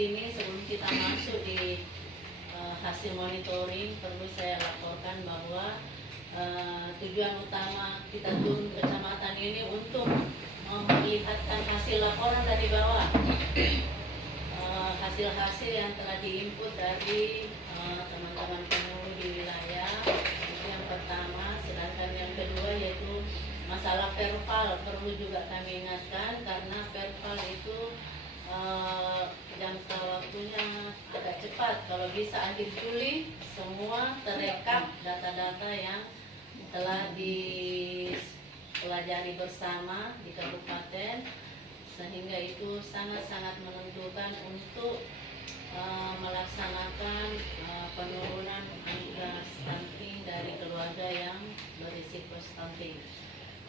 sini sebelum kita masuk di hasil monitoring perlu saya laporkan bahwa tujuan utama kita turun ke kecamatan ini untuk melihatkan hasil laporan dari bawah, hasil-hasil yang telah diinput dari teman-teman penyuluh di wilayah. Itu yang pertama. Sedangkan yang kedua yaitu masalah perpal, perlu juga kami ingatkan karena perpal itu jangka waktunya agak cepat. Kalau bisa akhir Juli semua terekam data-data yang telah dipelajari bersama di kabupaten, sehingga itu sangat-sangat menentukan untuk melaksanakan penurunan angka stunting dari keluarga yang berisiko stunting.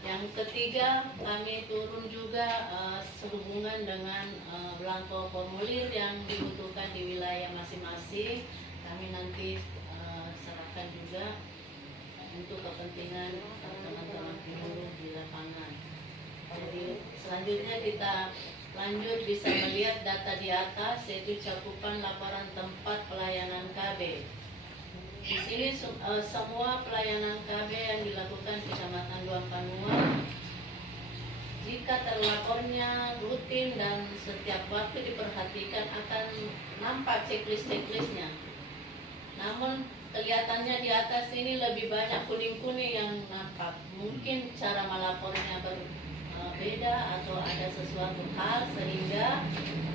Yang ketiga, kami turun juga sehubungan dengan belangko formulir yang dibutuhkan di wilayah masing-masing. Kami nanti serahkan juga untuk kepentingan teman-teman penyuluh di lapangan. Jadi selanjutnya kita lanjut bisa melihat data di atas, yaitu cakupan laporan tempat pelayanan KB. Di sini semua pelayanan KB yang dilakukan Kecamatan Duang Panua, jika terlapornya rutin dan setiap waktu diperhatikan akan nampak checklistnya. Namun kelihatannya di atas ini lebih banyak kuning-kuning yang nampak. Mungkin cara melapornya berbeda atau ada sesuatu hal sehingga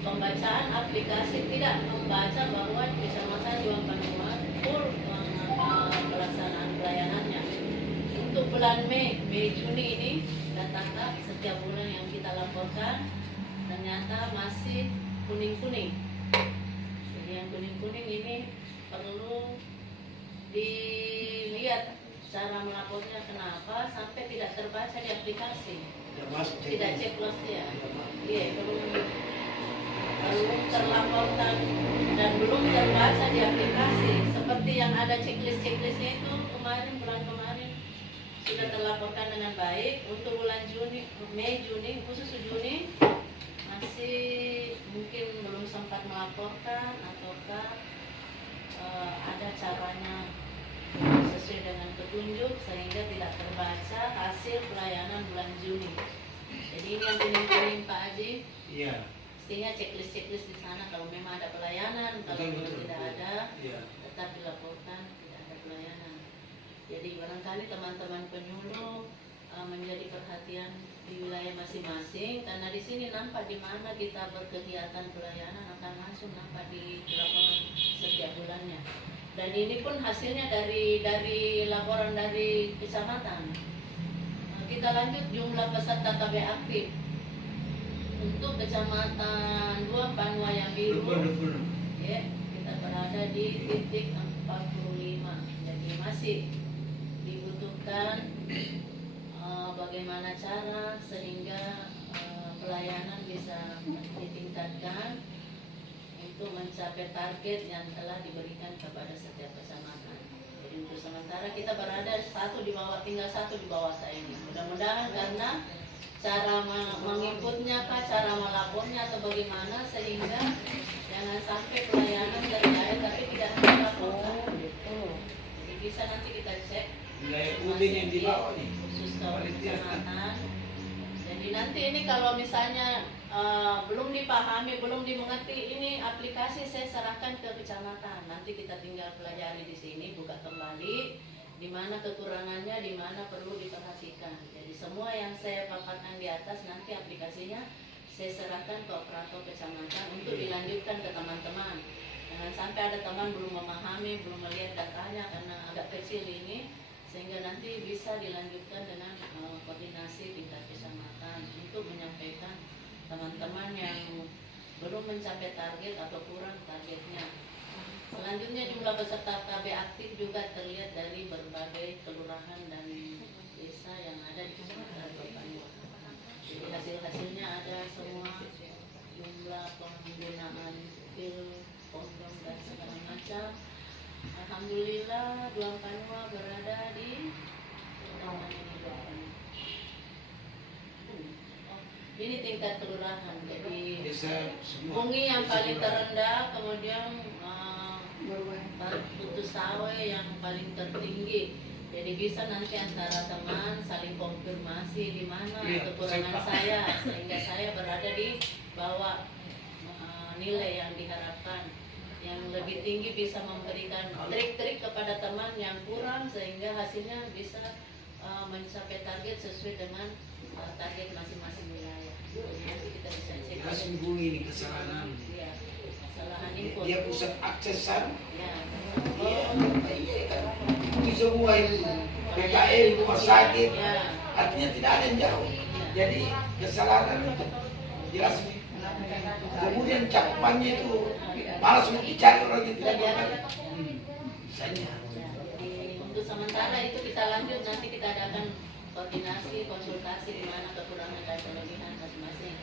pembacaan aplikasi tidak membaca bahwa Kecamatan Duang Panua full pelaksanaan pelayanannya. Untuk bulan Mei, Juni ini data setiap bulan yang kita laporkan ternyata masih kuning-kuning. Jadi yang kuning-kuning ini perlu dilihat cara melapornya kenapa sampai tidak terbaca di aplikasi. Tidak checklist ya. Iya, belum terlaporkan dan belum terbaca di aplikasi. Seperti yang ada checklistnya itu bulan kemarin sudah terlaporkan dengan baik. Untuk bulan Mei, Juni, khusus Juni masih mungkin belum sempat melaporkan ataukah ada caranya sesuai dengan petunjuk sehingga tidak terbaca hasil pelayanan bulan Juni. Jadi ini yang kuning-kuning Pak Haji. Iya. Sehingga checklist di sana kalau memang ada pelayanan, kalau tidak ada, tetap dilaporkan tidak ada pelayanan. Jadi barangkali teman-teman penyuluh menjadi perhatian di wilayah masing-masing, karena di sini nampak di mana kita berkegiatan pelayanan akan langsung nampak di laporan setiap bulannya. Dan ini pun hasilnya dari laporan dari kecamatan. Kita lanjut jumlah peserta KB aktif. Untuk Kecamatan Duang Panua yang biru, ya, kita berada di titik 45. Jadi masih dibutuhkan bagaimana cara sehingga pelayanan bisa ditingkatkan untuk mencapai target yang telah diberikan kepada setiap kecamatan. Jadi untuk sementara kita berada tinggal satu di bawah saya ini. Mudah-mudahan karena cara menginputnya kah, cara melapornya atau bagaimana sehingga jangan sampai pelayanan terjadi tapi tidak dilaporkan. Jadi bisa nanti kita cek yang di bawah nih khusus kecamatan. Jadi nanti ini kalau misalnya belum dipahami, belum dimengerti ini aplikasi, saya serahkan ke kecamatan. Nanti kita tinggal pelajari di sini, buka kembali di mana kekurangannya, di mana perlu diperhatikan. Jadi semua yang saya paparkan di atas nanti aplikasinya saya serahkan ke operator kecamatan untuk dilanjutkan ke teman-teman. Jangan sampai ada teman belum memahami, belum melihat datanya karena agak kecil ini, sehingga nanti bisa dilanjutkan dengan koordinasi tingkat kecamatan untuk menyampaikan teman-teman yang belum mencapai target atau kurang targetnya. Selanjutnya jumlah peserta KB aktif juga terlihat dari berbagai kelurahan dan desa yang ada di sekitar Panua. Jadi hasil-hasilnya ada semua, jumlah penggunaan pil, kondom dan segala macam. Alhamdulillah Duang Panua berada di Ini tingkat kelurahan. Jadi Desa semua. Bungi yang paling terendah, kemudian Putus Sawe yang paling tertinggi. Jadi bisa nanti antara teman saling konfirmasi di mana kekurangan saya, sehingga saya berada di bawah nilai yang diharapkan. Yang lebih tinggi bisa memberikan trik-trik kepada teman yang kurang sehingga hasilnya bisa mencapai target sesuai dengan target masing-masing wilayah. Jadi nanti kita bisa cek. Kita sembunyi ini kesalahan. Iya, kesalahan input. Dia pusat aksesan. Ya. Iya kan. Ini semua ini PKL, rumah sakit. Ya. Artinya tidak ada yang jauh. Jadi kesalahan itu jelas. Kemudian cakupannya itu malas mau dicari orang yang tidak berani. Misalnya. Jadi untuk sementara itu kita lanjut, nanti kita adakan koordinasi, konsultasi di mana kekurangan dan kelebihan masing-masing.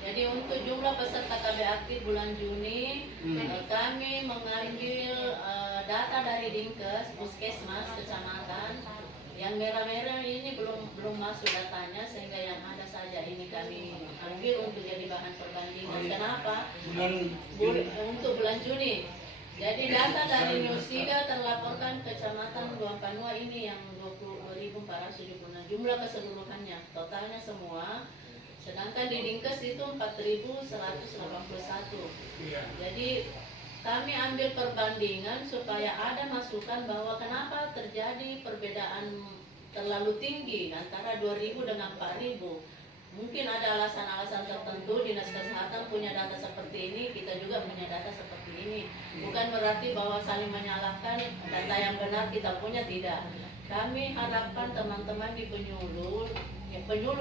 Jadi untuk jumlah peserta KB aktif bulan Juni, kami mengambil data dari Dinkes, Puskesmas, kecamatan. Yang merah-merah ini belum masuk datanya, sehingga yang ada saja ini kami ambil untuk jadi bahan perbandingan. Kenapa? Untuk bulan Juni. Jadi data dari Nusida terlaporkan kecamatan Duampanua ini yang 22.476 jumlah keseluruhannya, totalnya semua. Sedangkan di Dinkes itu 4.181. Jadi kami ambil perbandingan supaya ada masukan bahwa kenapa terjadi perbedaan terlalu tinggi antara 2.000 dengan 4.000. Mungkin ada alasan-alasan tertentu, Dinas Kesehatan punya data seperti ini, kita juga punya data seperti ini. Bukan berarti bahwa saling menyalahkan data yang benar kita punya, tidak. Kami harapkan teman-teman di penyuluh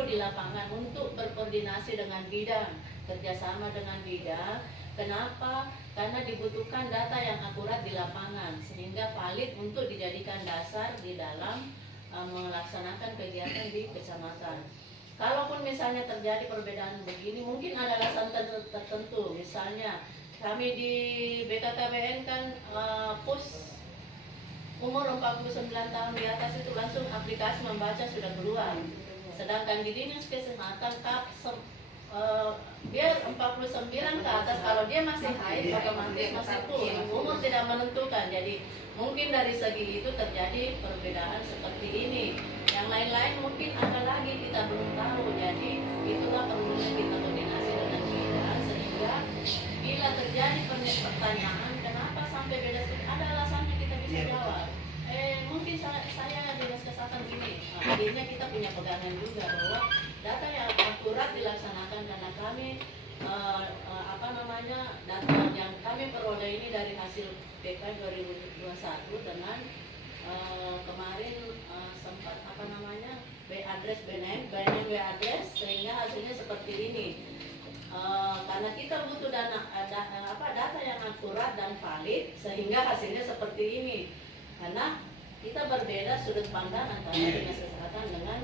di lapangan untuk berkoordinasi dengan bidang, kerjasama dengan bidang. Kenapa? Karena dibutuhkan data yang akurat di lapangan, sehingga valid untuk dijadikan dasar di dalam melaksanakan kegiatan di kecamatan. Kalaupun misalnya terjadi perbedaan begini, mungkin ada alasan tertentu. Misalnya kami di BKKBN kan pus umur 49 tahun di atas itu langsung aplikasi membaca sudah keluar. Sedangkan di Dinas Kesehatan dia 49 ke atas, kalau dia masih haid otomatis masih full, umur tidak menentukan. Jadi mungkin dari segi itu terjadi perbedaan seperti ini. Yang lain-lain mungkin ada lagi kita belum tahu. Jadi itulah perlunya kita koordinasi dengan bidang, sehingga bila terjadi pertanyaan kenapa sampai beda seperti, ada alasannya kita bisa jawab. Mungkin saya Dinas Kesehatan gini. Akhirnya kita punya pegangan juga bahwa data yang akurat dilaksanakan, karena kami data yang kami peroleh ini dari hasil PK 2021 dengan kemarin sempat address BNM address, sehingga hasilnya seperti ini. Karena kita butuh data yang akurat dan valid, sehingga hasilnya seperti ini. Karena kita berbeda sudut pandang antara Dinas Kesehatan dengan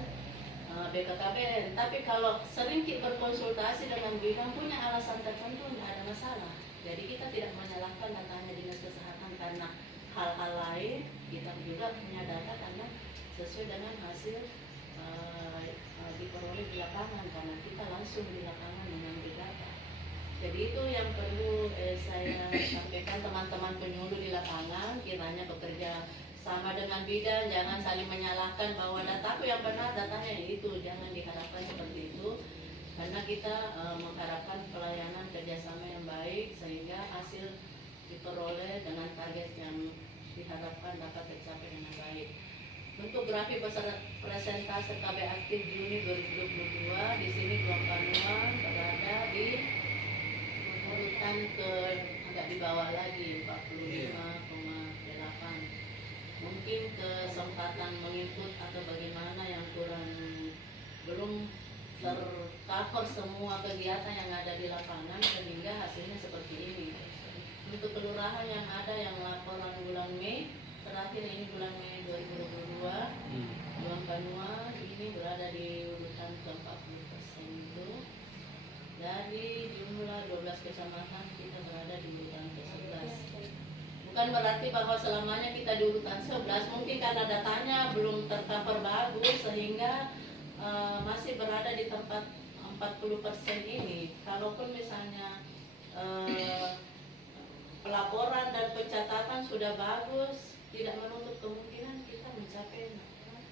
BKKBN. Tapi kalau sering kita berkonsultasi dengan bidang punya alasan tertentu, tidak ada masalah. Jadi kita tidak menyalahkan datanya Dinas Kesehatan karena hal-hal lain. Kita juga punya data karena sesuai dengan hasil diperoleh di lapangan, karena kita langsung di lapangan mengambil data. Jadi itu yang perlu saya sampaikan teman-teman penyuluh di lapangan, kiranya bekerja sama dengan bidang, jangan saling menyalahkan bahwa dataku yang benar, datanya itu, jangan diharapkan seperti itu. Karena kita mengharapkan pelayanan kerjasama yang baik, sehingga hasil diperoleh dengan target yang diharapkan dapat tercapai dengan baik. Untuk grafik presentase KB aktif Juni 2022, di sini Duampanua berada di urutan agak di bawah lagi, 45,8. Mungkin kesempatan menginput atau bagaimana yang belum tercover semua kegiatan yang ada di lapangan, sehingga hasilnya seperti ini. Untuk kelurahan yang ada yang laporan bulan Mei, terakhir ini bulan Mei 2022, Duampanua ini berada di urutan ke-40% itu. Dari jumlah 12 kecamatan kita berada di urutan ke-11. Bukan berarti bahwa selamanya kita di urutan 11, mungkin karena datanya belum tercover bagus, sehingga masih berada di tempat 40% ini, kalaupun misalnya pelaporan dan pencatatan sudah bagus, tidak menutup kemungkinan kita mencapai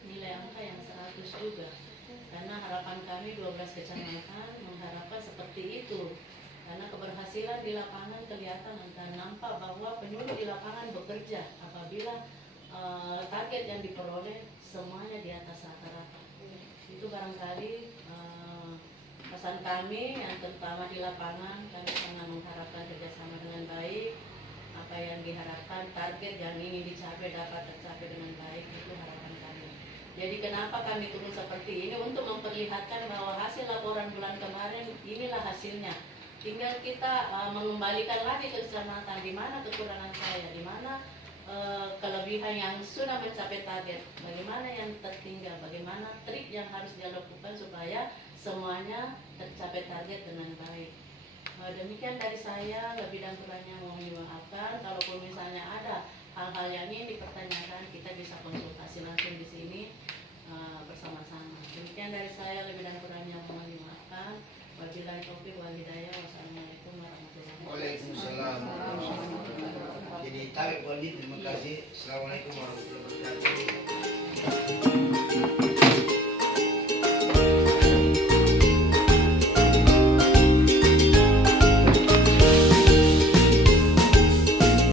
nilai angka yang 100 juga. Karena harapan kami 12 kecamatan mengharapkan seperti itu. Karena keberhasilan di lapangan kelihatan dan nampak bahwa penyuluh di lapangan bekerja apabila target yang diperoleh semuanya di atas rata-rata. Itu barangkali pesan kami yang terutama di lapangan. Kami sangat mengharapkan kerjasama dengan baik. Apa yang diharapkan, target yang ingin dicapai dapat tercapai dengan baik, itu harapan kami. Jadi kenapa kami turun seperti ini? Untuk memperlihatkan bahwa hasil laporan bulan kemarin inilah hasilnya. Tinggal kita mengembalikan lagi ke kecamatan di mana kekurangan saya, di mana kelebihan yang sudah mencapai target, bagaimana yang tertinggal, bagaimana trik yang harus dia lakukan supaya semuanya tercapai target dengan baik. Demikian dari saya, lebih dan kurangnya mohon dimaafkan. Kalaupun misalnya ada hal-hal yang ingin dipertanyakan, kita bisa konsultasi langsung di sini bersama-sama. Demikian dari saya, lebih dan kurangnya mohon dimaafkan. Wabillahi taufiq wal hidayah. Wassalamualaikum warahmatullahi wabarakatuh. Waalaikumsalam. Jadi tarik balik, terima kasih. Assalamualaikum warahmatullahi wabarakatuh.